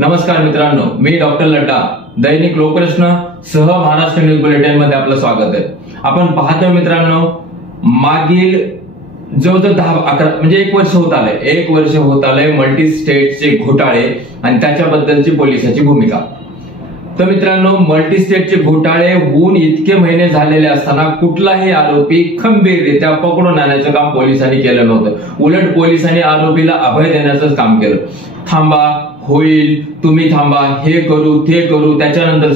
नमस्कार मित्रांनो, मी डॉक्टर लड्डा दैनिक लोकप्रश्न सह महाराष्ट्र न्यूज बुलेटिन मध्ये आपलं स्वागत आहे। आपण पाहतोय मित्रांनो, मागील जवळजवळ 10-11 म्हणजे 1 वर्ष होत आलंय मल्टी स्टेटचे घोटाळे आणि त्याच्याबद्दलची पोलिसांची भूमिका। तर मित्रांनो, मल्टी स्टेटचे घोटाळे होऊन इतके महिने झालेले असताना कुठलाही आरोपी खंबीररित्या पकडून आणण्याचं काम पोलिसांनी केलं नव्हतं। उलट पोलिसांनी आरोपीला अभय देण्याचं काम केलं। थांबा, होईल, तुम्ही थांबा, हे करू ते करू, त्याच्यानंतर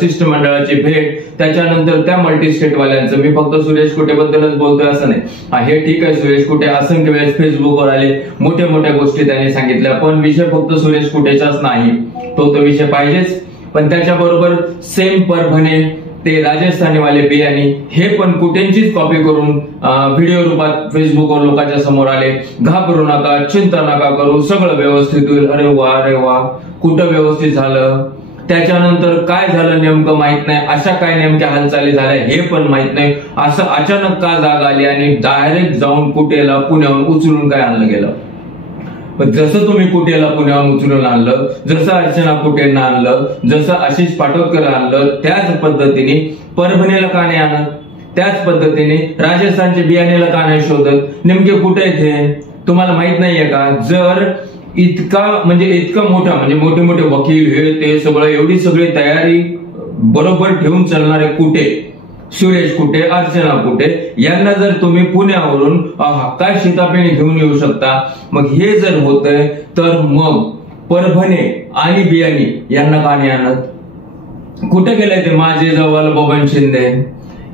शिष्टमंडळाची भेट, त्याच्यानंतर त्या मल्टी स्टेट वाल्यांचं। मी फक्त सुरेश कुटे बद्दलच बोलतोय असं नाही, हे ठीक आहे, सुरेश कुटे असंख्य वेळेस फेसबुकवर आले, मोठ्या गोष्टी त्यांनी सांगितल्या, पण विषय फक्त सुरेश कुटेचाच नाही, तो विषय पाहिजेच। पण त्याच्याबरोबर सेम परभणे ते राजस्थानी वाले बियाणी हे पण कुटेंचीच कॉपी करून व्हिडिओ रूपात फेसबुकवर लोकांच्या समोर आले। घाबरू नका, चिंता नका करू, सगळं व्यवस्थित होईल। अरे वा, कुठं व्यवस्थित झालं, त्याच्यानंतर काय झालं नेमकं माहित नाही, अशा काय नेमक्या हालचाली झाल्या हे पण माहित नाही। असं अचानक का जाग आली आणि डायरेक्ट जाऊन कुटेला पुण्याहून उचलून काय आणलं गेलं। पण जसं तुम्ही कुटेला पुण्याहून उचलून आणलं, जसं अर्चना कुटेंना आणलं, जसं आशिष पाटोदकर आणलं, त्याच पद्धतीने परभणीला का नाही आणत, त्याच पद्धतीने राजस्थानच्या बियाणीला का नाही शोधत, नेमके कुठे आहेत तुम्हाला माहित नाहीये का? जर इतका मोठे वकील हे ते सगळं एवढी सगळी तयारी बरोबर ठेवून चालणारे कुटे, सुरेश कुटे, अर्चना कुटे यांना जर तुम्ही पुण्यावरून काय सीतापेणी घेऊन येऊ शकता, मग हे जर होतंय तर मग परभणे आणि बियाणी यांना का नाही आणत? कुठे गेले ते माझे जवळ बबन शिंदे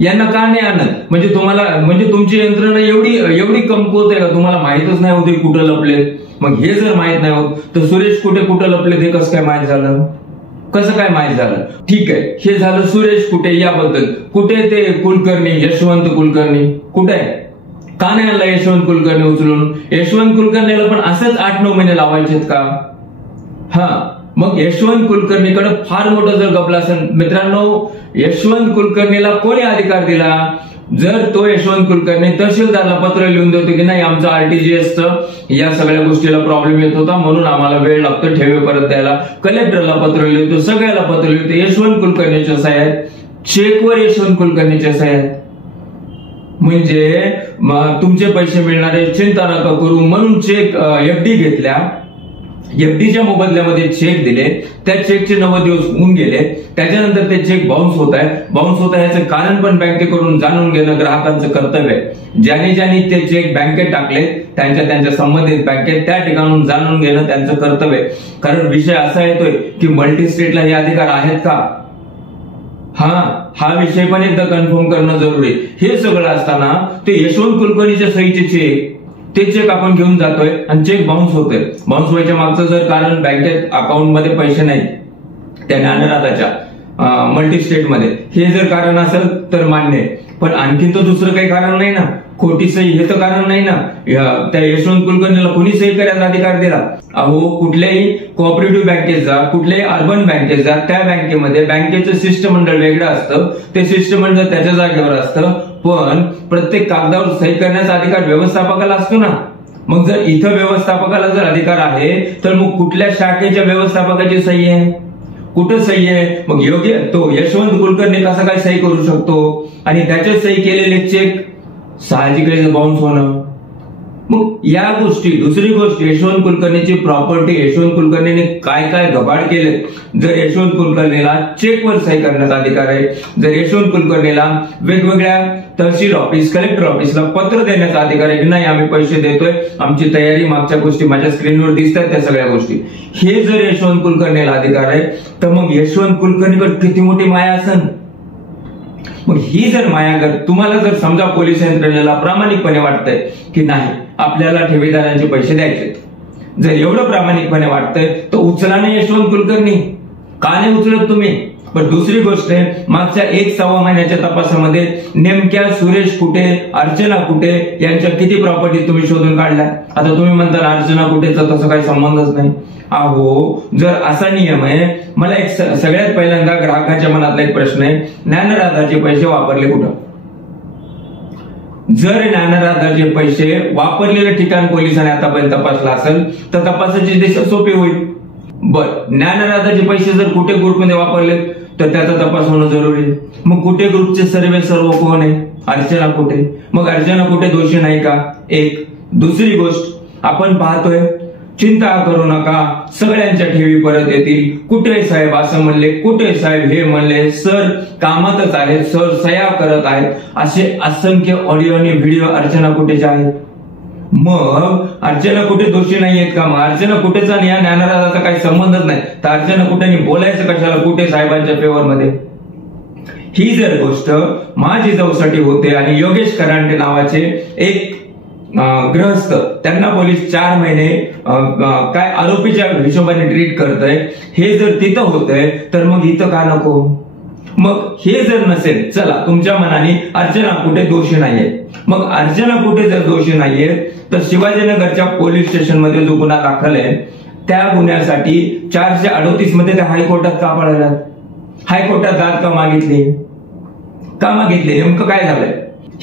यांना का नाही आणत? म्हणजे तुमची यंत्रणा एवढी कमकुवत आहे का तुम्हाला माहितच नाही होते कुठं लपले? मग हे जर माहित नाही होत तर सुरेश कुटे कुठं लपले ते कसं काय माहित झालं? ठीक आहे, हे झालं सुरेश कुटे याबद्दल। कुठे ते कुलकर्णी, यशवंत कुलकर्णी कुठे? का नाही आणला यशवंत कुलकर्णी उचलून? यशवंत कुलकर्णीला पण असंच 8-9 महिने लावायचे का? मग यशवंत कुलकर्णीकडे फार मोठं जर गपला असेल मित्रांनो, यशवंत कुलकर्णीला कोणी अधिकार दिला? जर तो यशवंत कुलकर्णी तहसीलदारला पत्र लिहून देतो की नाही आमचा आरटीजीएसचं या सगळ्या गोष्टीला प्रॉब्लेम येत होता म्हणून आम्हाला वेळ लागतो ठेवे परत द्यायला, कलेक्टरला पत्र लिहितो, सगळ्याला पत्र लिहितो, यशवंत कुलकर्णीच्या सह्या आहेत, चेकवर यशवंत कुलकर्णीच्या सह्या आहेत, म्हणजे तुमचे पैसे मिळणारे चिंता नका करू म्हणून चेक एफडी घेतल्या, एफडीच्या मोबदल्यामध्ये चेक दिले, त्या चेकचे 90 दिवस होऊन गेले, त्याच्यानंतर ते चेक बाउन्स होत आहे याचं कारण पण बँकेकडून जाणून घेणं ग्राहकांचं कर्तव्य आहे। ज्यांनी ते चेक बँकेत टाकले त्यांच्या संबंधित बँकेत त्या ठिकाणून जाणून घेणं त्यांचं कर्तव्य आहे। कारण विषय असा येतोय की मल्टी स्टेटला हे अधिकार आहेत का? हा विषय पण एकदा कन्फर्म करणं जरुरी। हे सगळं असताना ते यशवंत कुलकर्णीच्या सहीचे चेक ते चेक आपण घेऊन जातोय आणि चेक बाउन्स होतोय। बाउन्स व्हायच्या मागचं जर कारण बँकेत अकाउंटमध्ये पैसे नाही त्या ज्ञानराजाच्या मल्टी स्टेट मध्ये, हे जर कारण असेल तर मान्य आहे, पण आणखीन तर दुसरं काही कारण नाही ना, खोटी सही हे तर कारण नाही ना। त्या यशवंत कुलकर्णीला कोणी सही करायचा अधिकार दिला? कुठल्याही कोऑपरेटिव्ह बँकेत जा, कुठल्याही अर्बन बँकेत जा, त्या बँकेमध्ये बँकेचं शिष्टमंडळ वेगळं असतं, ते शिष्टमंडळ त्याच्या जागेवर असतं, पण प्रत्येक कागदावर सही करण्याचा अधिकार व्यवस्थापकाला असतो ना। मग जर इथं व्यवस्थापकाला जर अधिकार आहे तर मग कुठल्या शाखेच्या व्यवस्थापकाची सही आहे? कुठं सही आहे? मग योग्य तो यशवंत कुलकर्णी कसा काय सही करू शकतो? आणि त्याच्यात सही केलेले चेक साहजिकच बाउन्स होणं। मग या गोष्टी, दुसरी गोष्ट यशवंत कुलकर्णीची प्रॉपर्टी, यशवंत कुलकर्णीने काय घबाड केले, जर यशवंत कुलकर्णीला चेकवर सही करण्याचा अधिकार आहे, जर यशवंत कुलकर्णीला वेगवेगळ्या तहसील ऑफिस, कलेक्टर ऑफिसला पत्र देण्याचा अधिकार आहे की नाही आम्ही पैसे देतोय, आमची तयारी, मागच्या गोष्टी माझ्या स्क्रीनवर दिसत आहेत त्या सगळ्या गोष्टी, हे जर यशवंत कुलकर्णीला अधिकार आहे तर मग यशवंत कुलकर्णीकडे किती मोठी माया असेल? मग ही जर माया तुम्हाला जर समजा पोलीस यंत्रणेला प्रामाणिकपणे वाटतंय की नाही आपल्याला ठेवीदारांचे पैसे द्यायचे, जर एवढं प्रामाणिकपणे वाटतंय तर उचला नाही यशवंत कुलकर्णी, का नाही उचलत तुम्ही? पण दुसरी गोष्ट आहे, मागच्या 1-1.25 महिन्याच्या तपासामध्ये नेमक्या सुरेश कुटे, अर्चना कुटे यांच्या किती प्रॉपर्टी तुम्ही शोधून काढल्या? आता तुम्ही म्हणता अर्चना कुटेचा तसं काही संबंधच नाही। जर असा नियम आहे, मला एक सगळ्यात पहिल्यांदा ग्राहकाच्या मनातला एक प्रश्न आहे, ज्ञानराजाचे पैसे वापरले कुठं? जर ज्ञानराजाचे पैसे वापरलेले ठिकाण पोलिसांनी आतापर्यंत तपासलं असेल तर तपासाची दिशा सोपी होईल। बर, ज्ञानराजाचे पैसे जर कुठे ग्रुपमध्ये वापरले तर त्याचा तपास होणं जरुरी आहे. मग कुठे ग्रुपचे सर्व कोण आहे? अर्चना कुठे. मग अर्चना कुठे दोषी नाही का? एक. दुसरी गोष्ट आपण पाहतोय, चिंता करू नका, सगळ्यांच्या ठेवी परत येतील. कुठे साहेब असं म्हणले, कुठे साहेब हे म्हणले, सर कामातच आहेत, सर सह्या करत आहेत, असे असंख्य ऑडिओ आणि व्हिडिओ अर्चना कुठेचे आहेत. मग अर्चना कुठे दोषी नाही आहेत का? मग अर्चना कुठेचा आणि या ज्ञानराजाचा काही संबंधच नाही, तर अर्चना कुठे बोलायचं कशाला कुठे साहेबांच्या फेवर मध्ये? ही जर गोष्ट माझी जाऊसाठी होते आणि योगेश करांडे नावाचे एक गृहस्थ, त्यांना पोलीस 4 महिने काय आरोपीच्या हिशोबाने ट्रीट करतय, हे जर तिथं होतंय तर मग इथं का नको? मग हे जर नसेल, चला तुमच्या मनाने अर्चना कुठे दोषी नाहीये, मग अर्चना कुठे जर दोषी नाहीये तर शिवाजीनगरच्या पोलीस स्टेशन मध्ये जो गुन्हा दाखल आहे त्या गुन्ह्यासाठी 438 मध्ये त्या हायकोर्टात का पळाला? हायकोर्टात दाद का मागितली? नेमकं काय झालंय?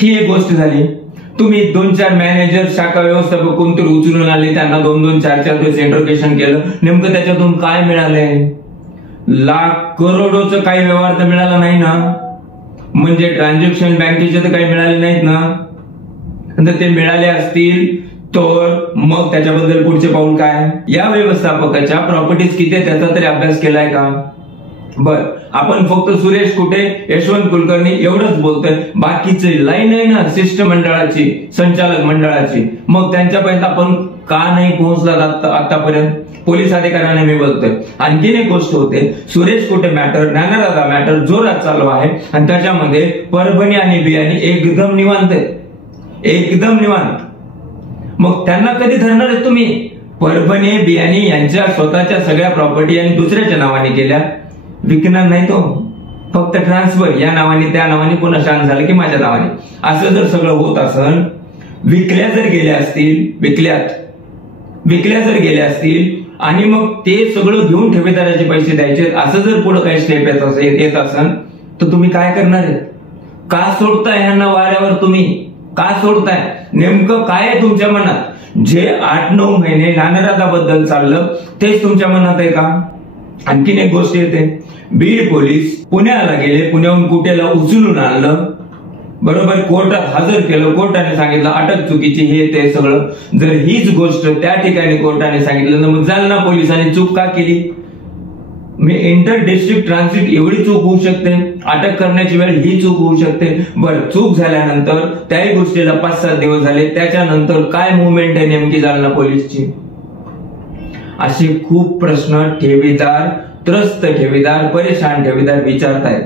ही एक गोष्ट झाली. तुम्ही 2-4 मॅनेजर, शाखा व्यवस्थापक कोणतरी उचलून आले, त्यांना 2-2, 4-4 दिवस इंट्रोगेशन केलं, नेमकं त्याच्यातून काय मिळालंय? लाख करोडोचं काही व्यवहार तर मिळाला नाही ना? म्हणजे ट्रान्झॅक्शन बँकेचे तर काही मिळाले नाहीत ना? तर ते मिळाले असतील तर मग त्याच्याबद्दल पुढचे पाऊल काय? या व्यवस्थापकाच्या प्रॉपर्टीज किती आहे त्याचा तरी अभ्यास केलाय का? बर, आपण फक्त सुरेश कुटे, यशवंत कुलकर्णी एवढंच बोलतोय, बाकीचे लाईन आहे ना शिष्टमंडळाची, संचालक मंडळाची, मग त्यांच्यापर्यंत आपण का नाही पोहोचलात आतापर्यंत? पोलीस अधिकाऱ्याने मी बोलतोय. आणखीन एक गोष्ट होते, सुरेश कुटे मॅटर, ज्ञानराजा मॅटर जोरात चालू आहे आणि त्याच्यामध्ये परभणी आणि बियाणी एकदम निवांत आहे, एकदम निवांत. मग त्यांना कधी धरणार आहे तुम्ही? परभणी बियाणी यांच्या स्वतःच्या सगळ्या प्रॉपर्टी आणि दुसऱ्याच्या नावाने केल्या, विकणार नाही तो, फक्त ट्रान्सफर या नावाने त्या नावाने, पुन्हा शांत झालं की माझ्या नावाने, असं जर सगळं होत असेल, विकल्या जर गेल्या असतील आणि मग ते सगळं घेऊन ठेवीदाराचे पैसे द्यायचे, असं जर पुढे काही स्टेप येत असेल तर तुम्ही काय करणार आहे? का सोडताय ह्यांना वाऱ्यावर? तुम्ही का सोडताय? नेमकं काय आहे तुमच्या मनात? जे 8-9 महिने ज्ञानराजाबद्दल चाललं तेच तुमच्या मनात आहे का? आणखीन एक गोष्ट येते, बीड पोलीस पुण्याला गेले, पुण्याहून कुटेला उचलून आणलं, बरोबर कोर्टात हजर केलं, कोर्टाने सांगितलं अटक चुकीची, हे ते सगळं. जर हीच गोष्ट त्या ठिकाणी कोर्टाने सांगितलं तर मग जालना पोलिसांनी चूक का केली? मी इंटर डिस्ट्रिक्ट ट्रान्झिट एवढी चूक होऊ शकते, अटक करण्याची वेळ ही चूक होऊ शकते. बरं, चूक झाल्यानंतर त्याही गोष्टीला 5-7 दिवस झाले, त्याच्यानंतर काय मुवमेंट आहे नेमकी जालना पोलीसची? असे खूप प्रश्न ठेवीदार, त्रस्त ठेवीदार, परेशान ठेवीदार विचारतायत.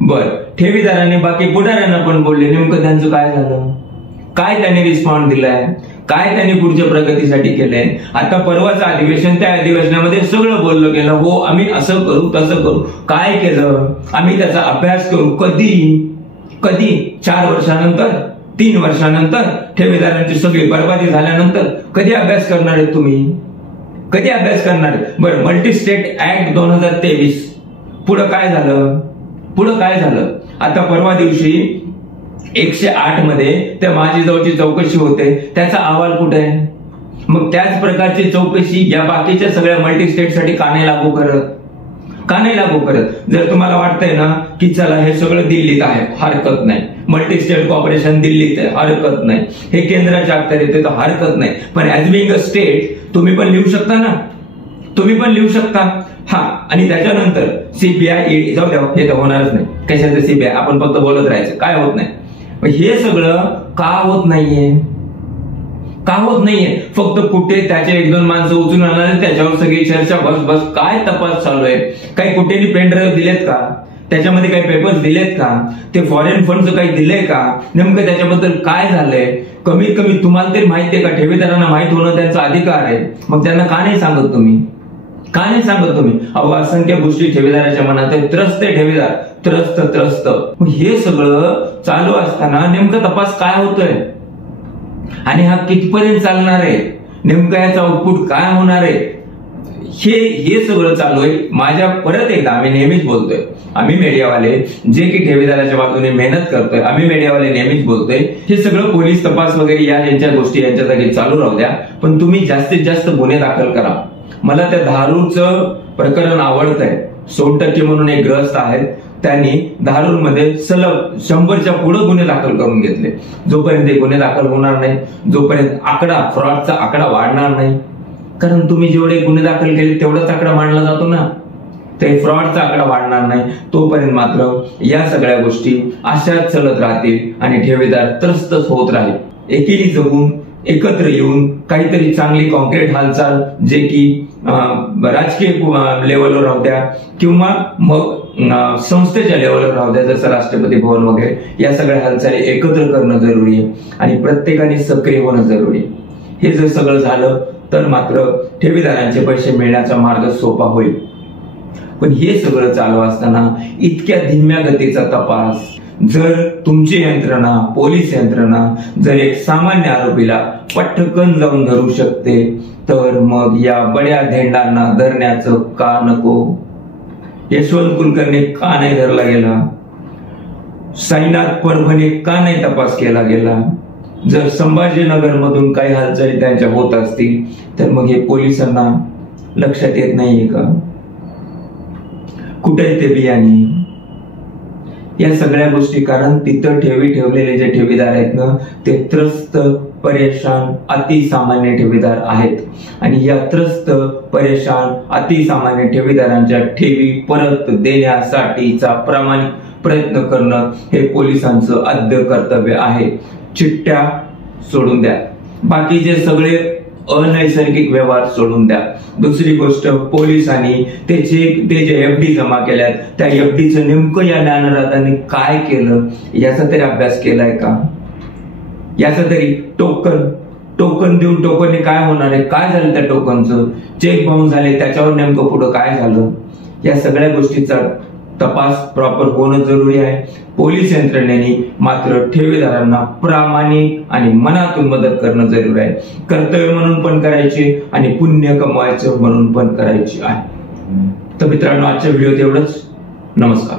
बर, ठेवीदारांनी बाकी पुढाऱ्यांना पण बोलले, नेमकं त्यांचं काय झालं? काय त्यांनी रिस्पॉन्स दिलाय? काय त्यांनी पुढच्या प्रगतीसाठी केलंय? आता परवाचं अधिवेशन, त्या अधिवेशनामध्ये सगळं बोललं गेलं, हो आम्ही असं करू तसं करू. काय केलं? आम्ही त्याचा अभ्यास करू. कधी 4 वर्षानंतर, 3 वर्षानंतर, ठेवीदारांची सगळी बर्बादी झाल्यानंतर कधी अभ्यास करणार आहे तुम्ही? कधी अभ्यास करणार? बरं, मल्टी स्टेट ऍक्ट 2023 पुढं काय झालं? आता परवा दिवशी 108 मध्ये त्या माझी जाऊची चौकशी होते, त्याचा अहवाल कुठे आहे? मग त्याच प्रकारची चौकशी या बाकीच्या सगळ्या मल्टी स्टेट साठी का नाही लागू करत? जर तुम्हाला वाटतंय ना की चला हे सगळं दिल्लीत आहे, हरकत नाही, मल्टी स्टेट कॉर्पोरेशन दिल्लीत आहे, हरकत नाही, हे केंद्राच्या अखत्यारीत येते तर हरकत नाही, पण ऍज बिंग अ स्टेट तुम्ही पण लिहू शकता ना, हा. आणि त्याच्यानंतर सीबीआय, ईडी, जाऊ द्या, हे तर होणारच नाही, कशाचं सीबीआय, आपण फक्त बोलत राहायचं, काय होत नाही. हे सगळं का होत नाहीये? फक्त कुठे त्याचे 1-2 माणसं उचलून आणणार, त्याच्यावर सगळी चर्चा, बस काय तपास चालू आहे? काही कुठेनी पेन ड्राईव्ह दिलेत का? त्याच्यामध्ये काही पेपर्स दिलेत का? ते फॉरेन फंडचं काही दिलंय का? नेमकं त्याच्याबद्दल काय झालंय? कमीत कमी तुम्हाला तरी माहितीये का? ठेवीदारांना माहित होणं त्यांचा अधिकार आहे, मग त्यांना का नाही सांगत तुम्ही? अहो, असंख्य गोष्टी ठेवीदाराच्या मनात आहे, त्रस्त आहे ठेवीदार, त्रस्त. हे सगळं चालू असताना नेमकं तपास काय होतोय आणि हा कितपर्यंत चालणार आहे? नेमकं याचा आउटपुट काय होणार आहे? हे सगळं चालू आहे. माझ्या परत एकदा आम्ही नेहमीच बोलतोय, आम्ही मीडियावाले जे की ठेवीदाराच्या बाजूने मेहनत करतोय, आम्ही मीडियावाले नेहमीच बोलतोय, हे सगळं पोलीस तपास वगैरे या ज्यांच्या गोष्टी यांच्या जागी चालू राहू द्या, पण तुम्ही जास्तीत जास्त गुन्हे दाखल करा. मला त्या धारूरचं प्रकरण आवडतंय. सोनटक्के म्हणून एक ग्रस्त आहेत, त्यांनी धारूरमध्ये सलग 100च्या पुढे गुन्हे दाखल करून घेतले. जोपर्यंत गुन्हे दाखल होणार नाही, जोपर्यंत फ्रॉडचा आकडा वाढणार नाही, कारण तुम्ही जेवढे गुन्हे दाखल केले तेवढाच आकडा मांडला जातो ना, ते फ्रॉडचा आकडा वाढणार नाही. तोपर्यंत मात्र या सगळ्या गोष्टी अशाच चालत राहतील आणि ठेवीदार त्रस्तच होत राहील. एकेरी जगून एकत्र येऊन काहीतरी चांगली कॉन्क्रीट हालचाल, जे की राजकीय लेवलवर राहू द्या किंवा मग संस्थेच्या लेवलवर राहू द्या, जसं राष्ट्रपती भवन वगैरे, या सगळ्या हालचाली एकत्र करणं जरुरी आहे आणि प्रत्येकाने सक्रिय होणं जरुरी आहे. हे जर सगळं झालं तर मात्र ठेवीदारांचे पैसे मिळण्याचा मार्ग सोपा होईल. पण हे सगळं चालू असताना इतक्या धीम्या गतीचा तपास जर तुमची यंत्रणा, पोलीस यंत्रणा जर एक सामान्य आरोपीला पटकन जाऊन धरू शकते, तर मग या बड्या धेंडांना धरण्याचं का नको? यशवंत कुलकर्णी का नाही धरला गेला? साईनाथ परभणी का नाही तपास केला गेला? जर संभाजीनगर मधून काही हालचाली त्यांच्या होत असतील तर मग हे पोलिसांना लक्षात येत नाहीये का? कुठे ते बियाणे? या सगळ्या गोष्टी, कारण तिथं ठेवी ठेवलेले जे ठेवीदार आहेत ना, ते त्रस्त, परेशान, अतिसामान्य ठेवीदार आहेत आणि या त्रस्त, परेशान, अतिसामान्य ठेवीदारांच्या ठेवी परत देण्यासाठीचा प्रामाणिक प्रयत्न करणं हे पोलिसांचं आद्य कर्तव्य आहे. चिठ्ठ्या सोडून द्या, बाकीचे सगळे अनैसर्गिक व्यवहार सोडून द्या. दुसरी गोष्ट, पोलिसांनी ते जे एफडी जमा केल्यात, त्या एफडीचं नेमकं या ज्ञानराजांनी काय केलं याचा तरी अभ्यास केलाय का? याचा तरी टोकन देऊन टोकनने काय होणार आहे? काय झालं त्या टोकनचं? चेक बाउन्स झाले, त्याच्यावर नेमकं पुढं काय झालं? या सगळ्या गोष्टीचा तपास प्रॉपर होणं जरुरी आहे. पोलीस यंत्रणेने मात्र ठेवीदारांना प्रामाणिक आणि मनातून मदत करणं जरुरी आहे. कर्तव्य म्हणून पण करायचे आणि पुण्य कमवायचं म्हणून पण करायचे आहे. तर मित्रांनो, आजच्या व्हिडिओत एवढंच. नमस्कार.